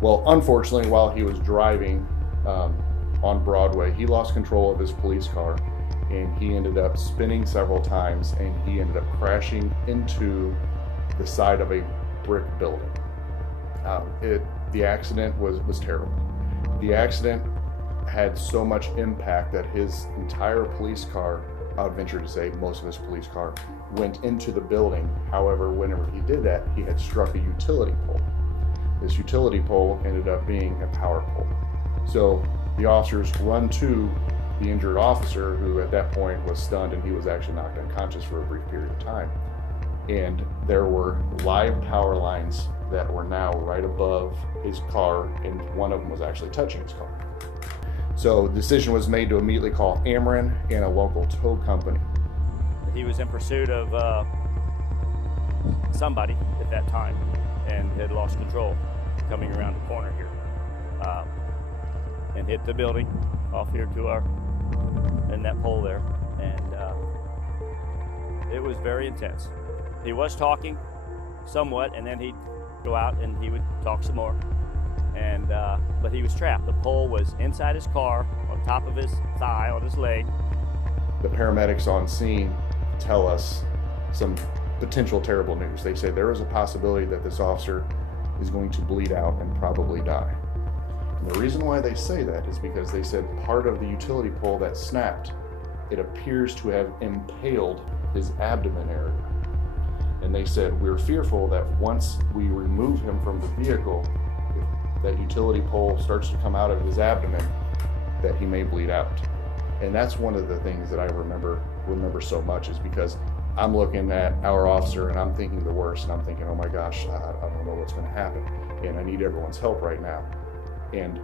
Well, unfortunately, while he was driving on Broadway, he lost control of his police car, and he ended up spinning several times, and he ended up crashing into the side of a brick building. The accident was terrible. The accident had so much impact that his entire police car, I would venture to say most of his police car, went into the building. However, whenever he did that, he had struck a utility pole. This utility pole ended up being a power pole. So the officers run to the injured officer, who at that point was stunned, and he was actually knocked unconscious for a brief period of time. And there were live power lines that were now right above his car, and one of them was actually touching his car. So the decision was made to immediately call Ameren and a local tow company. He was in pursuit of somebody at that time and had lost control coming around the corner here and hit the building off here to our, and that pole there. And it was very intense. He was talking somewhat, and then he'd go out and he would talk some more. And but he was trapped. The pole was inside his car, on top of his thigh, on his leg. The paramedics on scene tell us some potential terrible news. They say there is a possibility that this officer is going to bleed out and probably die. And the reason why they say that is because they said part of the utility pole that snapped, it appears to have impaled his abdomen area. And they said, we're fearful that once we remove him from the vehicle, if that utility pole starts to come out of his abdomen, that he may bleed out. And that's one of the things that I remember so much, is because I'm looking at our officer and I'm thinking the worst, and I'm thinking, oh my gosh, I don't know what's going to happen, and I need everyone's help right now. And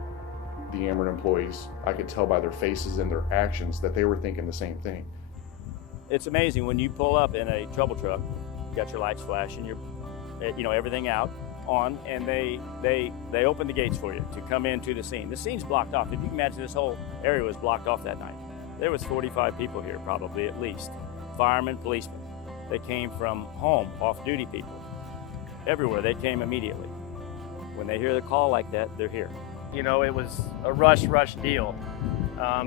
the Ameren employees, I could tell by their faces and their actions that they were thinking the same thing. It's amazing when you pull up in a trouble truck, you got your lights flashing, your, everything out on, and they open the gates for you to come into the scene. The scene's blocked off. If you can imagine, this whole area was blocked off that night. There was 45 people here, probably at least. Firemen, policemen. They came from home, off-duty people. Everywhere, they came immediately. When they hear the call like that, they're here. You know, it was a rush deal.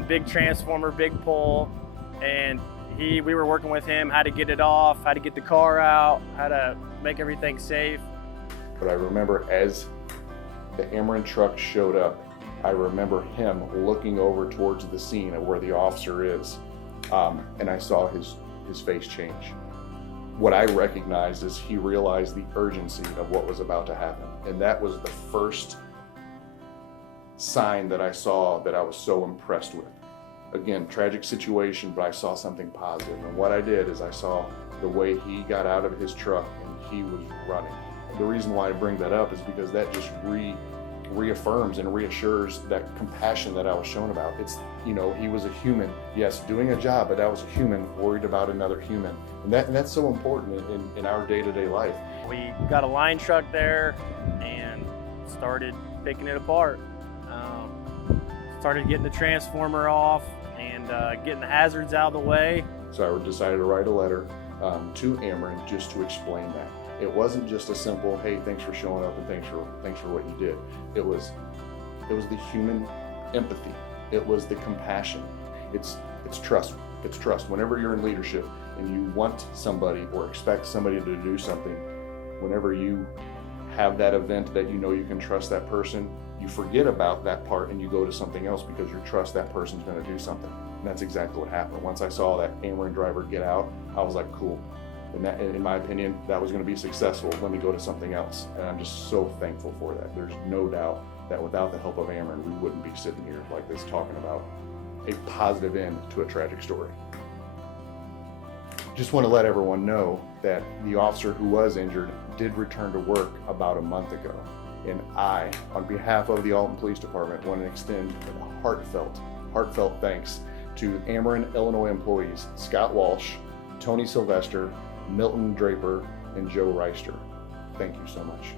Big transformer, big pole, and we were working with him how to get it off, how to get the car out, how to make everything safe. But I remember as the Ameren truck showed up, I remember him looking over towards the scene of where the officer is, and I saw his face change. What I recognized is he realized the urgency of what was about to happen, and that was the first sign that I saw that I was so impressed with. Again, tragic situation, but I saw something positive. And what I did is I saw the way he got out of his truck and he was running. The reason why I bring that up is because that just reaffirms and reassures that compassion that I was shown about. It's, he was a human, yes, doing a job, but that was a human worried about another human. And that's so important in our day-to-day life. We got a line truck there and started picking it apart. Started getting the transformer off and getting the hazards out of the way. So I decided to write a letter to Ameren just to explain that. It wasn't just a simple, hey, thanks for showing up and thanks for what you did. It was the human empathy. It was the compassion. It's trust. It's trust. Whenever you're in leadership and you want somebody or expect somebody to do something, whenever you have that event that you can trust that person, you forget about that part and you go to something else because you trust that person's going to do something. And that's exactly what happened. Once I saw that Ameren driver get out, I was like, cool. And that, in my opinion, that was going to be successful. Let me go to something else. And I'm just so thankful for that. There's no doubt that without the help of Ameren, we wouldn't be sitting here like this talking about a positive end to a tragic story. Just want to let everyone know that the officer who was injured did return to work about a month ago. And I, on behalf of the Alton Police Department, want to extend a heartfelt thanks to Ameren Illinois employees, Scott Walsh, Tony Sylvester, Milton Draper, and Joe Reister. Thank you so much.